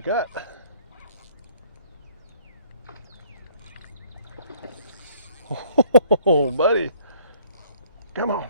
we got? Oh, buddy. Come on.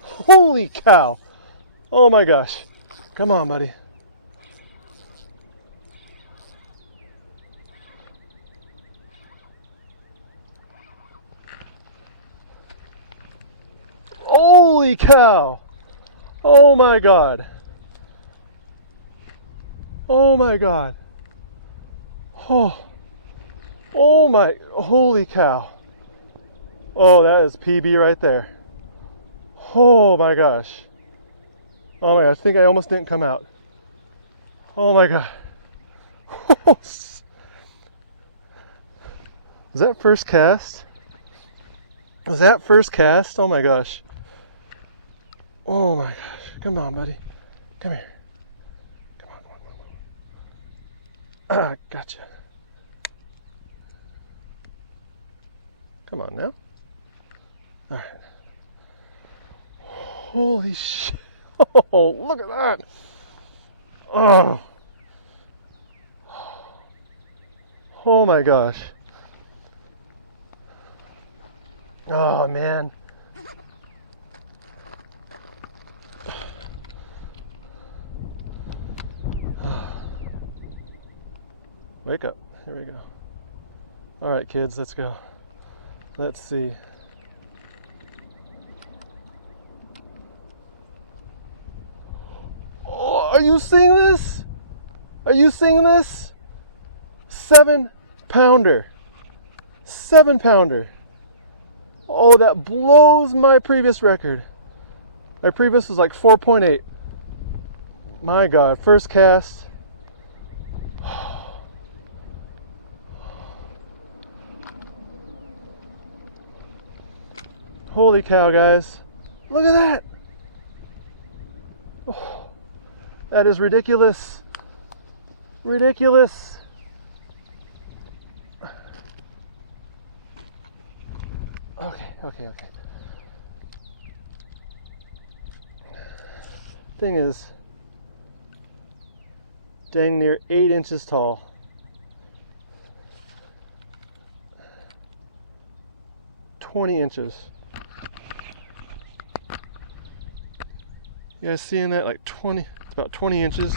Holy cow. Oh my gosh. Come on, buddy. Holy cow. Oh my God. Oh my God. Oh my, holy cow. Oh, that is PB right there. Oh my gosh. Oh my gosh, I think I almost didn't come out. Oh my God. Was that first cast? Was that first cast? Oh my gosh. Oh my gosh. Come on, buddy. Come here. Come on, come on, come on. Ah, gotcha. Come on now. All right. Holy shit. Oh, look at that. Oh. Oh my gosh. Oh man. Wake up. Here we go. All right, kids, let's go. Let's see. Oh, are you seeing this? Are you seeing this? 7-pounder. 7-pounder. Oh, that blows my previous record. My previous was like 4.8. My God, first cast. Holy cow, guys. Look at that. Oh, that is ridiculous. Ridiculous. Okay. Thing is dang near 8 inches tall. $20. You guys seeing that? Like 20, it's about 20 inches.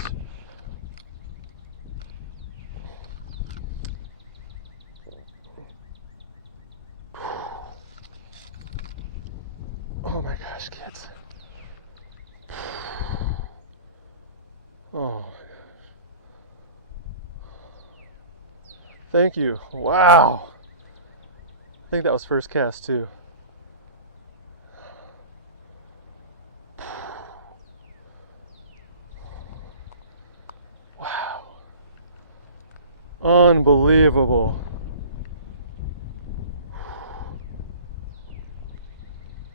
Oh my gosh, kids. Oh my gosh. Thank you. Wow. I think that was first cast too. Wow. Unbelievable.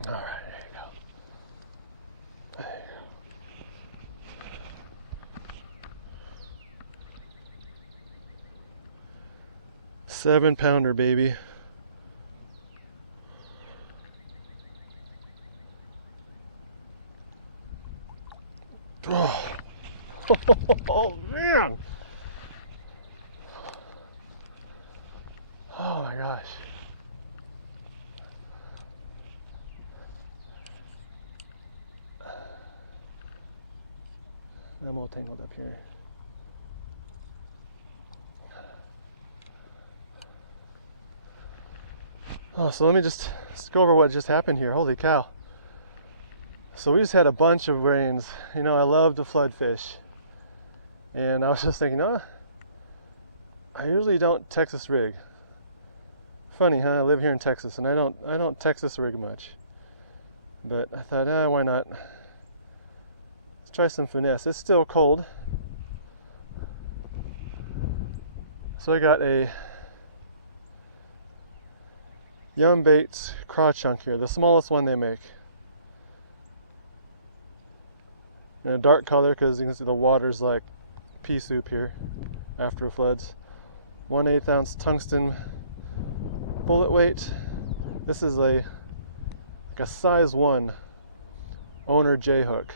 All right, there you go. There you go. 7-pounder, baby. Oh. Oh man! Oh my gosh! I'm all tangled up here. Oh, so let me just go over what just happened here. Holy cow! So we just had a bunch of rains. You know, I love to flood fish. And I was just thinking, oh, I usually don't Texas rig. Funny, huh? I live here in Texas and I don't Texas rig much. But I thought, why not? Let's try some finesse. It's still cold. So I got a Yum Baits craw chunk here, the smallest one they make. In a dark color because you can see the water's like pea soup here after it floods. 1/8 ounce tungsten bullet weight. This is like a size 1 owner J hook.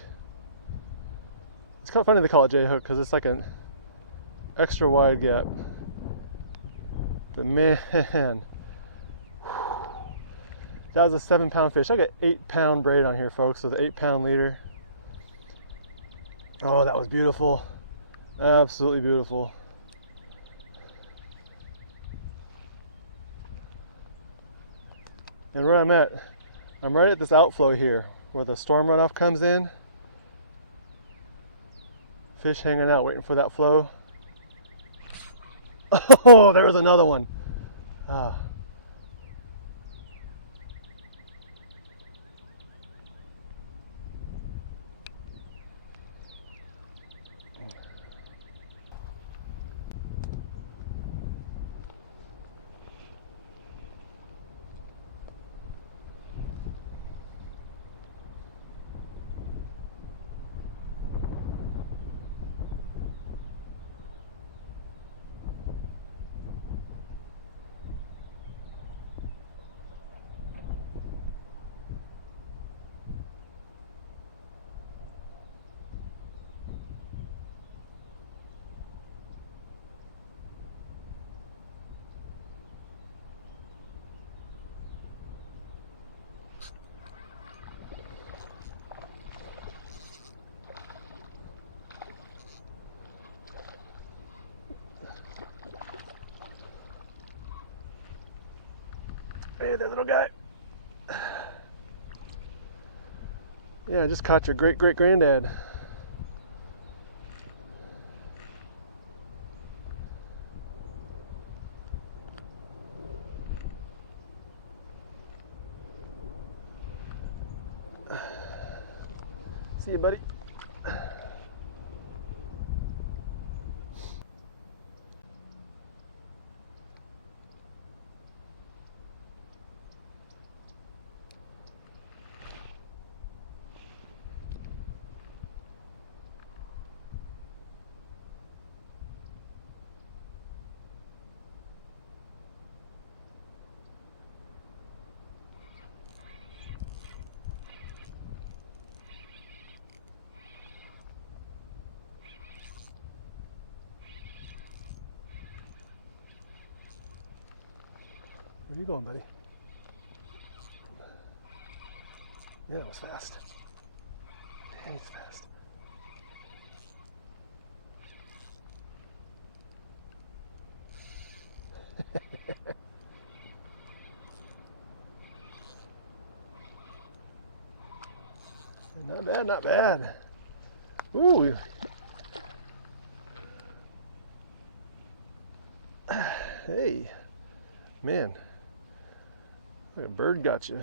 It's kind of funny they call it J-hook because it's like an extra wide gap. But man, that was a 7-pound fish. I got 8-pound braid on here, folks, with an 8-pound leader. Oh, that was beautiful. Absolutely beautiful. And where I'm at, I'm right at this outflow here where the storm runoff comes in. Fish hanging out, waiting for that flow. Oh, there was another one. Ah. Hey there, little guy. Yeah, I just caught your great-great-granddad. See you, buddy. Where you going, buddy? Yeah, that was fast. Yeah, he's fast. Not bad, not bad. Ooh. Hey, man. Like a bird got you.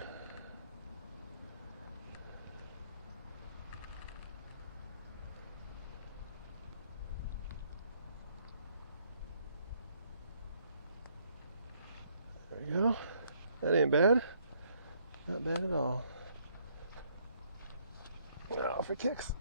There we go. That ain't bad. Not bad at all. Oh, for kicks.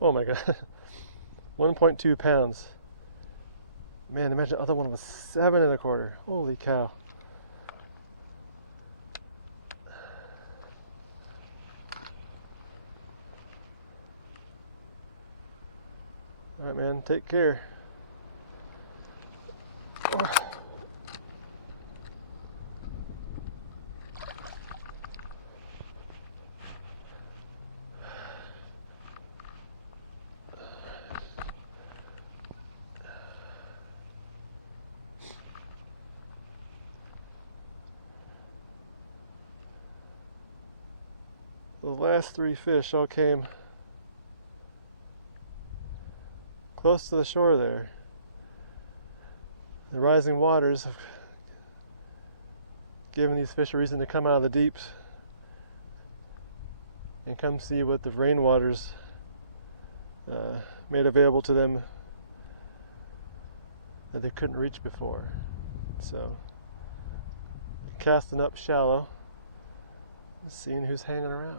Oh my god. 1.2 pounds. Man, imagine the other one was 7 1/4. Holy cow. Alright, man, take care. The last 3 fish all came close to the shore there. The rising waters have given these fish a reason to come out of the deeps and come see what the rainwaters made available to them that they couldn't reach before. So, casting up shallow, seeing who's hanging around.